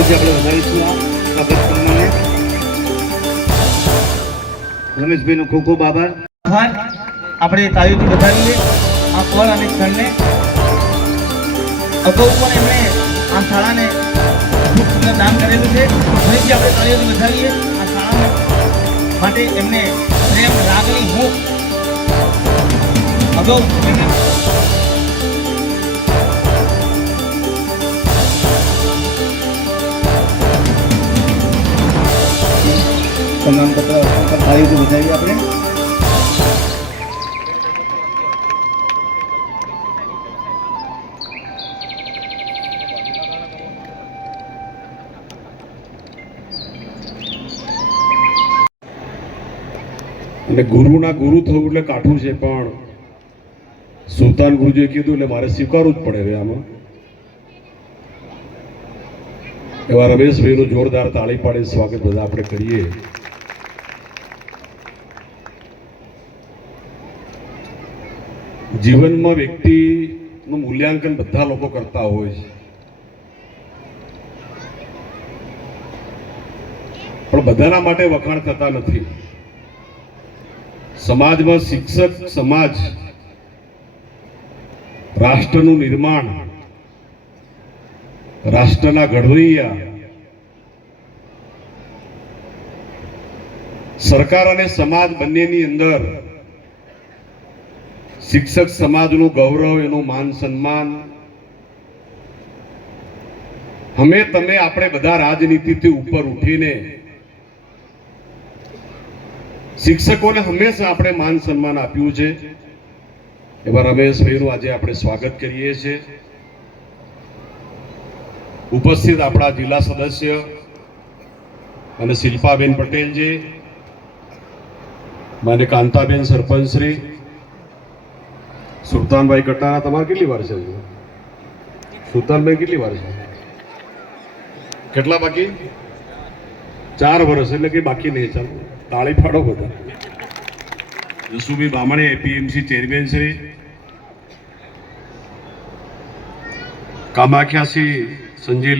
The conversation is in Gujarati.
તાળીઓથી આપણે વધારીશું આ સન્માનને. રમેશભાઈનો ખૂબ ખૂબ આભાર. આપણે તાળીઓથી વધારીએ આ પળ અને ક્ષણને. અગાઉ પણ એમણે આ શાળાને ખૂબ સુંદર દાન કરેલું છે. ફરીથી આપણે તાળીઓથી વધારીએ આ શાળા માટે. એમને પ્રેમ લાગણી હું અગાઉ એમને સન્માનપત્ર તાળીઓથી વધારીએ આપણે. અને ગુરુના ગુરુ થવું એટલે કાઠું છે, પણ સુલતાન ગુરુજીએ કીધું એટલે મારે સ્વીકારવું જ પડે. હવે આમાં એવા રમેશભાઈનું જોરદાર તાળી પાડી સ્વાગત બધા આપણે કરીએ. જીવનમાં વ્યક્તિનું મૂલ્યાંકન બધા લોકો કરતા હોય છે, પણ બધાના માટે વખાણ થતા નથી. સમાજમાં શિક્ષક સમાજ રાષ્ટ્રનું નિર્માણ, રાષ્ટ્રના ઘડવૈયા, સરકાર અને સમાજ બંનેની અંદર શિક્ષક સમાજનું ગૌરવ, એનું માન સન્માન. તમે આપણે બધા રાજનીતિથી ઉપર ઉઠીને શિક્ષકોને હંમેશા આપણે માન સન્માન આપ્યું છે. એવા રમેશભાઈનું આજે આપણે સ્વાગત કરીએ છીએ. ઉપસ્થિત આપણા જિલ્લા સદસ્ય અને શિલ્પાબેન પટેલજી, માને કાંતાબેન સરપંચશ્રી, સુલતાનભાઈ કટારા. તમારે કેટલી વાર છે સુલતાનભાઈ? કેટલી વાર છે? કેટલા બાકી? 4 વર્ષ. એટલે કે બાકી નહીં. ચાલો તાળી પાડો બધા. જસુભાઈ બામણી એપીએમસી ચેરમેન શ્રી, કામાખ્યાસી સંજય